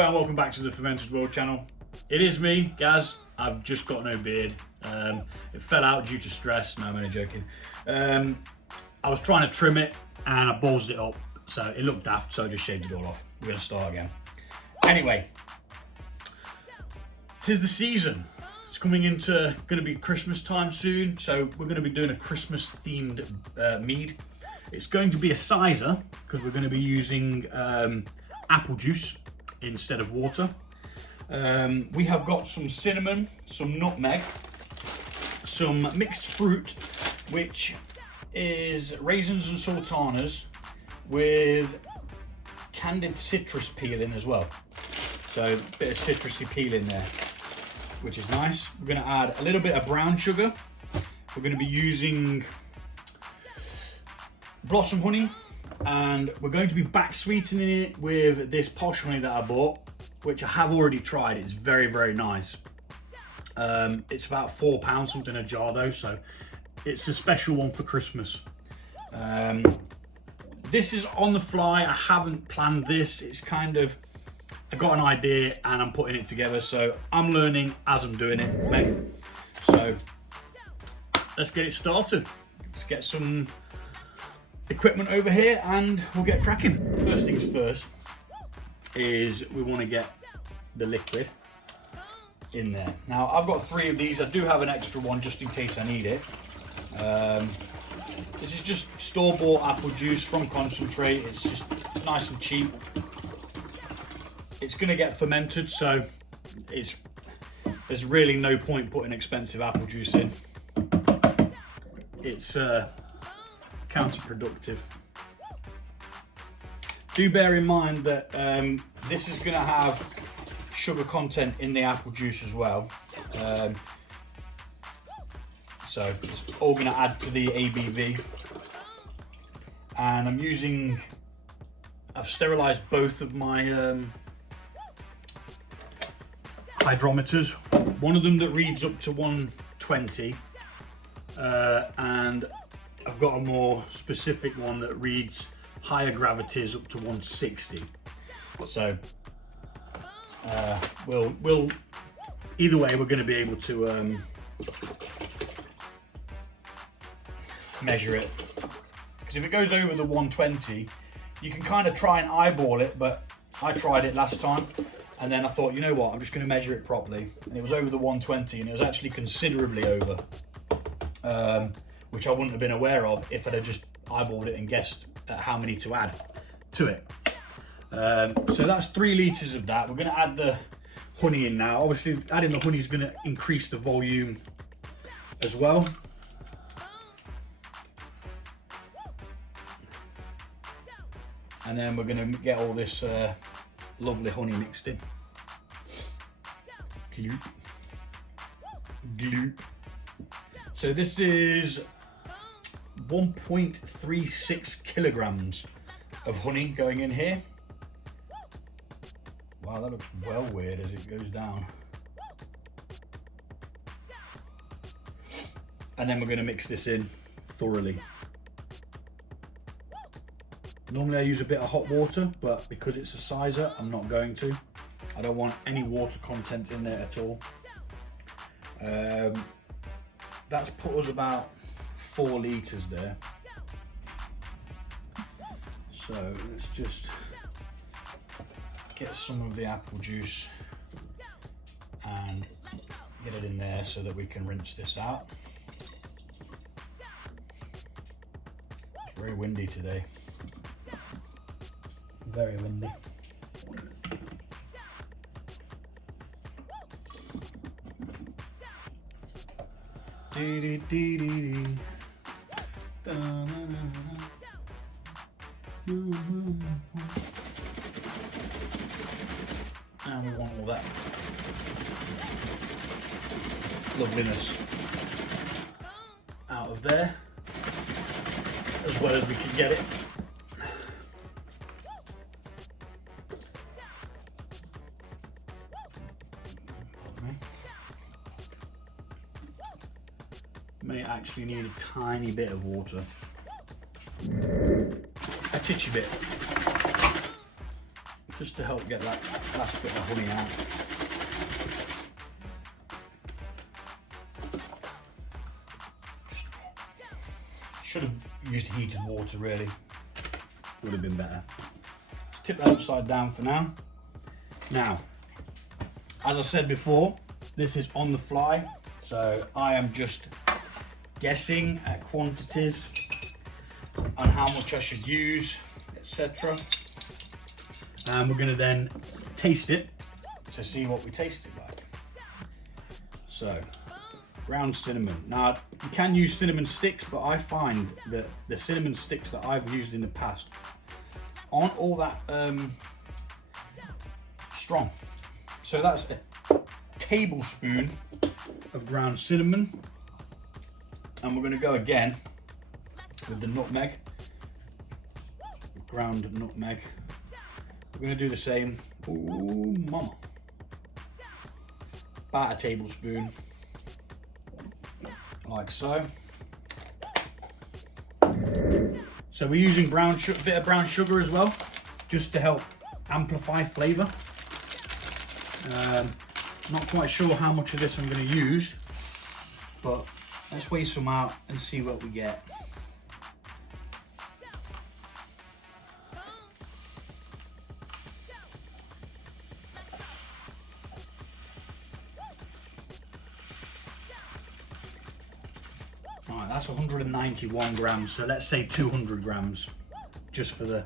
Hello and welcome back to the Fermented World channel. It is me, Gaz. I've just got no beard. It fell out due to stress. No, I'm only joking. I was trying to trim it and I ballsed it up, so it looked daft, so I just shaved it all off. We're gonna start again. Anyway, 'tis the season. It's coming into gonna be Christmas time soon, so we're gonna be doing a Christmas themed mead. It's going to be a Cyser because we're going to be using apple juice instead of water. We have got some cinnamon, some nutmeg, some mixed fruit, which is raisins and sultanas with candied citrus peel in as well. So a bit of citrusy peel in there, which is nice. We're going to add a little bit of brown sugar. We're going to be using blossom honey, and we're going to be back sweetening it with this posh honey that I bought, which I have already tried. It's very, very nice. It's about £4 something a jar though, so it's a special one for Christmas. This is on the fly. I haven't planned this. It's kind of, I got an idea and I'm putting it together, so I'm learning as I'm doing it, Meg. So let's get it started. Let's get some equipment over here and we'll get cracking. First things first is we want to get the liquid in there. Now I've got 3 of these. I do have an extra one just in case I need it. This is just store-bought apple juice from concentrate. It's just nice and cheap. It's going to get fermented, so there's really no point putting expensive apple juice in. It's counterproductive. Do bear in mind that this is going to have sugar content in the apple juice as well, so it's all going to add to the ABV. And I've sterilized both of my hydrometers, one of them that reads up to 120 and I've got a more specific one that reads higher gravities up to 160. So we'll either way we're going to be able to measure it, because if it goes over the 120 you can kind of try and eyeball it, but I tried it last time and then I thought, you know what, I'm just going to measure it properly, and it was over the 120 and it was actually considerably over, which I wouldn't have been aware of if I'd have just eyeballed it and guessed at how many to add to it. So that's 3 litres of that. We're going to add the honey in now. Obviously adding the honey is going to increase the volume as well. And then we're going to get all this lovely honey mixed in. Gloop. Gloop. So this is 1.36 kilograms of honey going in here. Wow, that looks well weird as it goes down. And then we're going to mix this in thoroughly. Normally I use a bit of hot water, but because it's a Cyser, I'm not going to. I don't want any water content in there at all. That's put us about 4 litres there. So let's just get some of the apple juice and get it in there so that we can rinse this out. It's very windy today. Very windy. And we want all that loveliness out of there as well as we can get it. May actually need a tiny bit of water, a titchy bit. just to help get that last bit of honey out. Should have used heated water really, would have been better. Let's tip that upside down for now. Now, as I said before, this is on the fly, so I am just guessing at quantities and how much I should use, etc. And we're going to then taste it to see what we taste it like. So, ground cinnamon. Now, you can use cinnamon sticks, but I find that the cinnamon sticks that I've used in the past aren't all that strong. So that's a tablespoon of ground cinnamon. And we're going to go again with the nutmeg, ground nutmeg. We're going to do the same. Ooh, mama. About a tablespoon, like so. So we're using a bit of brown sugar as well, just to help amplify flavour. Not quite sure how much of this I'm going to use, but let's weigh some out and see what we get. Alright, that's 191 grams, so let's say 200 grams, just for the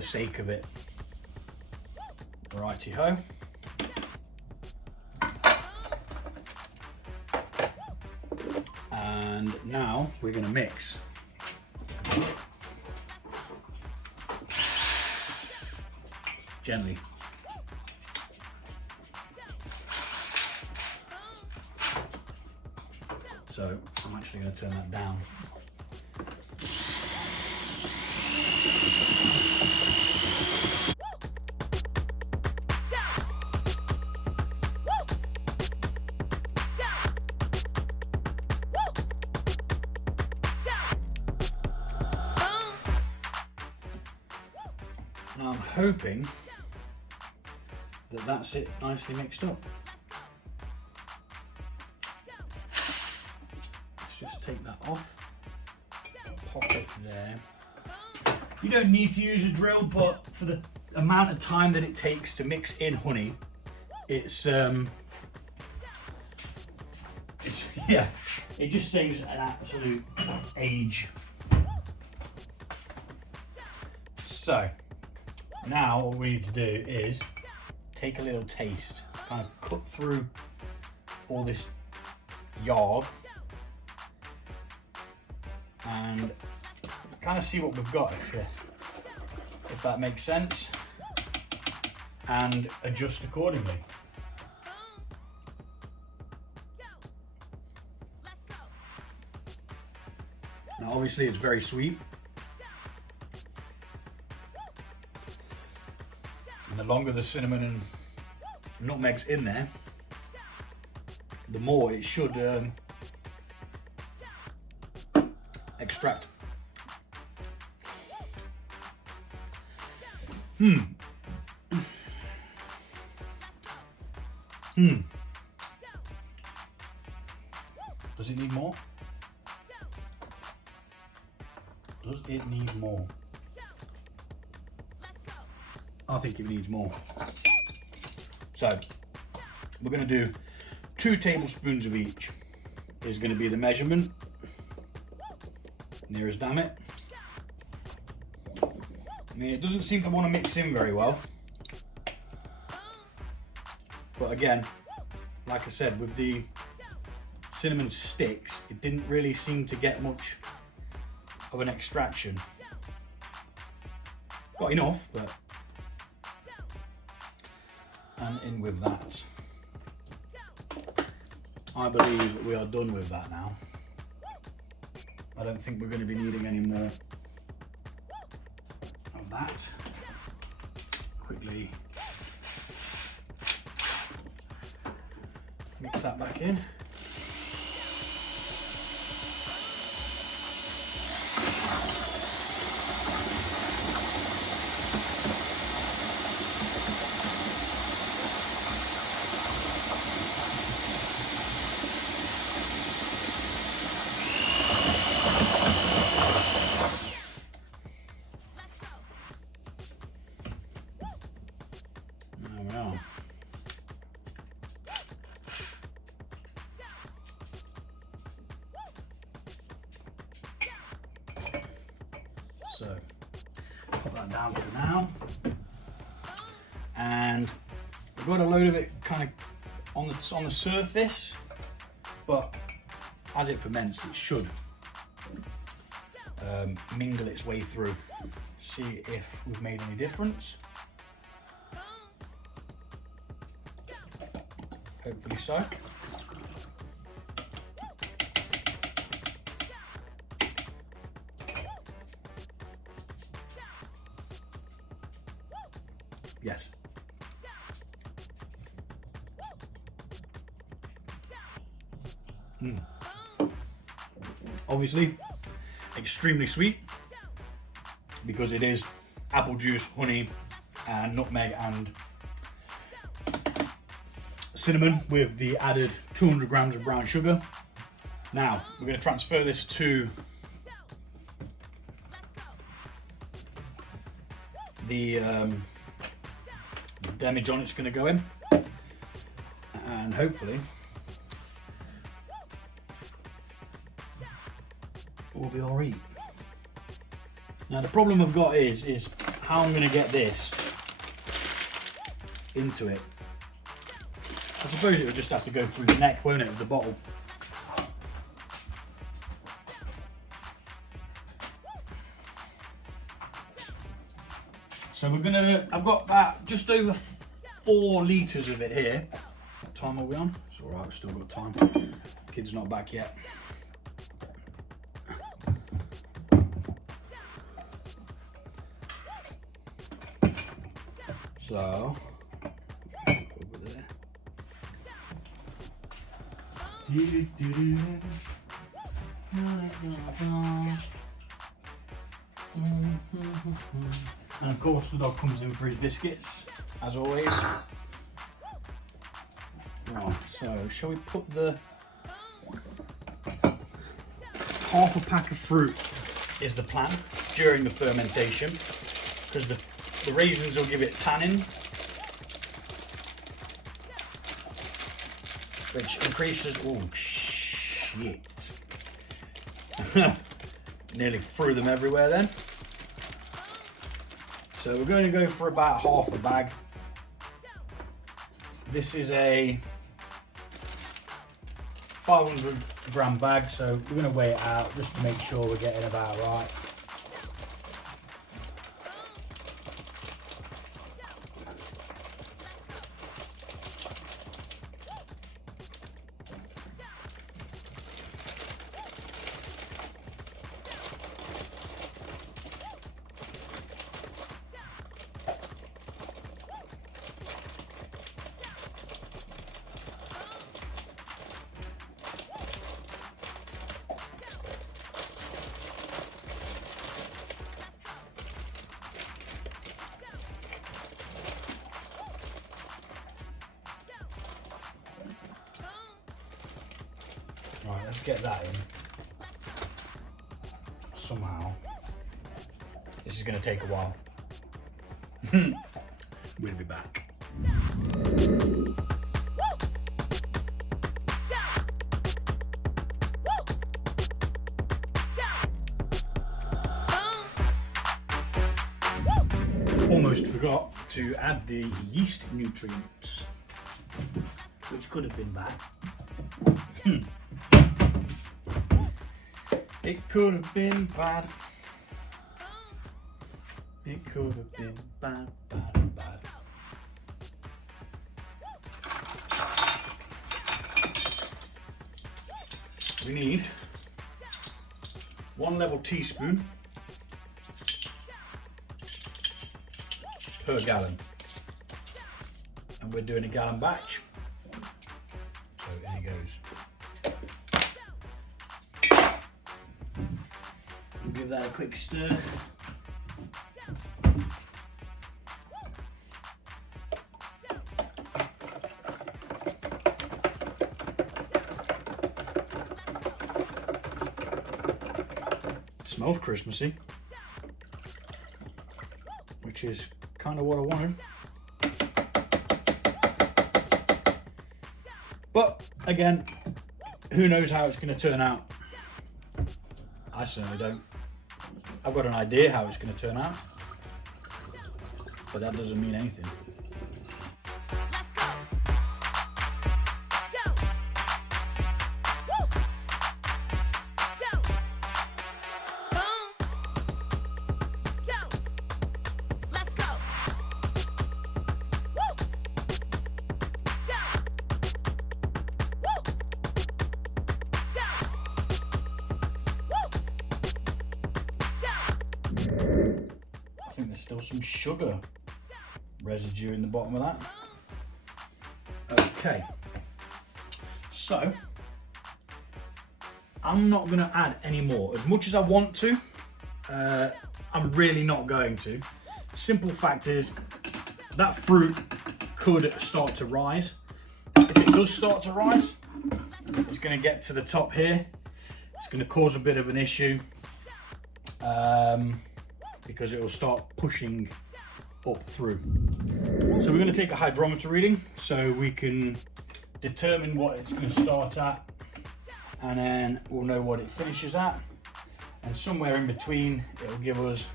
sake of it. Righty-ho. And now we're going to mix. Gently. So I'm actually going to turn that down. Now I'm hoping that that's it nicely mixed up. Let's just take that off, pop it there. You don't need to use a drill, but for the amount of time that it takes to mix in honey, it's yeah, it just saves an absolute age. So now what we need to do is take a little taste, kind of cut through all this yall and kind of see what we've got, if that makes sense, and adjust accordingly. Now obviously it's very sweet, and the longer the cinnamon and nutmeg's in there, the more it should extract. Does it need more? Does it need more? I think it needs more. So we're going to do 2 tablespoons of each. Is going to be the measurement. Near as damn it. I mean, it doesn't seem to want to mix in very well. But again, like I said, with the cinnamon sticks, it didn't really seem to get much of an extraction. Got enough, but... And in with that. I believe that we are done with that now. I don't think we're going to be needing any more of that. Quickly mix that back in. down for now. And I've got a load of it kind of on the surface, but as it ferments, it should mingle its way through. See if we've made any difference. Hopefully so. Yes. Obviously, extremely sweet because it is apple juice, honey, and nutmeg and cinnamon with the added 200 grams of brown sugar. Now we're going to transfer this to the demijohn it's going to go in, and hopefully we'll be alright. Now the problem I've got is how I'm going to get this into it. I suppose it would just have to go through the neck, won't it, of the bottle. So I've got about just over 4 litres of it here. What time are we on? It's alright, we've still got time. Kid's not back yet. So, over there. And of course the dog comes in for his biscuits, as always. Right, so shall we put the half a pack of fruit is the plan during the fermentation, because the raisins will give it tannin, which increases, oh shit. Nearly threw them everywhere then. So we're going to go for about half a bag. This is a 500 gram bag, so we're going to weigh it out just to make sure we're getting about right. Right, let's get that in somehow. This is going to take a while. We'll be back. Almost forgot to add the yeast nutrients, which could have been bad. It could have been bad. It could have been bad, bad, bad. We need 1 level teaspoon per gallon. And we're doing a gallon batch. So in it goes. We'll give that a quick stir. It smells Christmassy, which is kind of what I wanted. But again, who knows how it's going to turn out? I certainly don't. I've got an idea how it's going to turn out. but that doesn't mean anything. I think there's still some sugar residue in the bottom of that. Okay, so I'm not going to add any more. As much as I want to, I'm really not going to. Simple fact is that fruit could start to rise. If it does start to rise, it's going to get to the top here. It's going to cause a bit of an issue. Because it will start pushing up through. So we're going to take a hydrometer reading so we can determine what it's going to start at, and then we'll know what it finishes at, and somewhere in between it will give us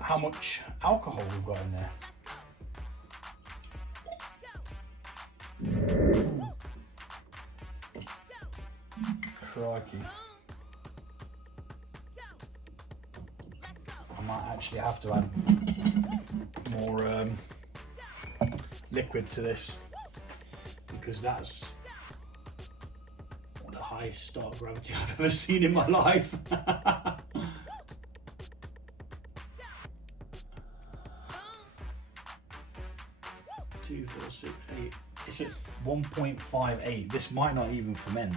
how much alcohol we've got in there. Crikey. I might actually have to add more liquid to this, because that's the highest start gravity I've ever seen in my life. 2, 4, 6, 8. It's at 1.58. This might not even ferment.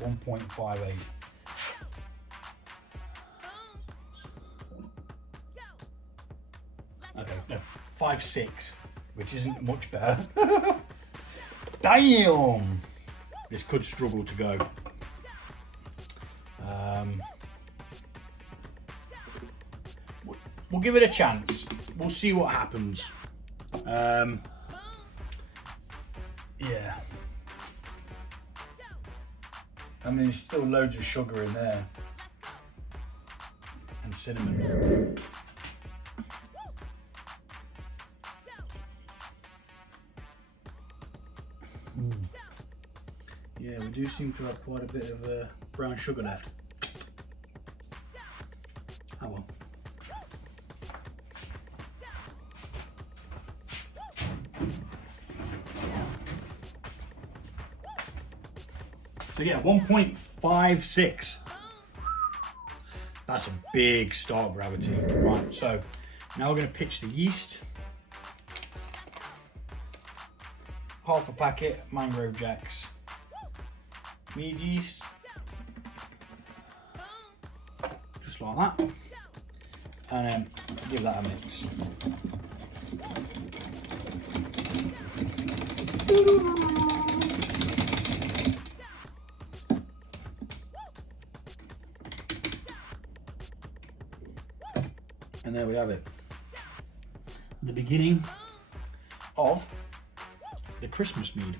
1.58. Okay, no, 5.6, which isn't much better. Damn! This could struggle to go. We'll give it a chance. We'll see what happens. Yeah. I mean, there's still loads of sugar in there. And cinnamon. Yeah, we do seem to have quite a bit of brown sugar left. Oh well. So yeah, 1.56. That's a big start gravity. Right, so now we're going to pitch the yeast. Half a packet Mangrove Jack's mead yeast. Just like that. And then give that a mix. And there we have it. The beginning of the Christmas mead,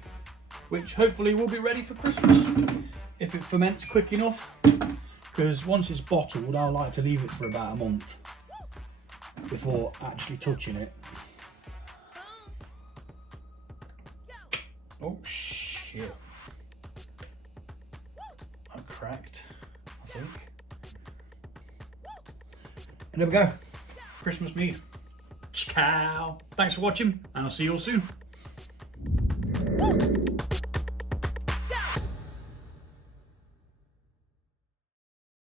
which hopefully will be ready for Christmas if it ferments quick enough, because once it's bottled I like to leave it for about a month before actually touching it. Oh shit, I cracked, I think. And there we go, Christmas mead. Ciao. Thanks for watching, and I'll see you all soon.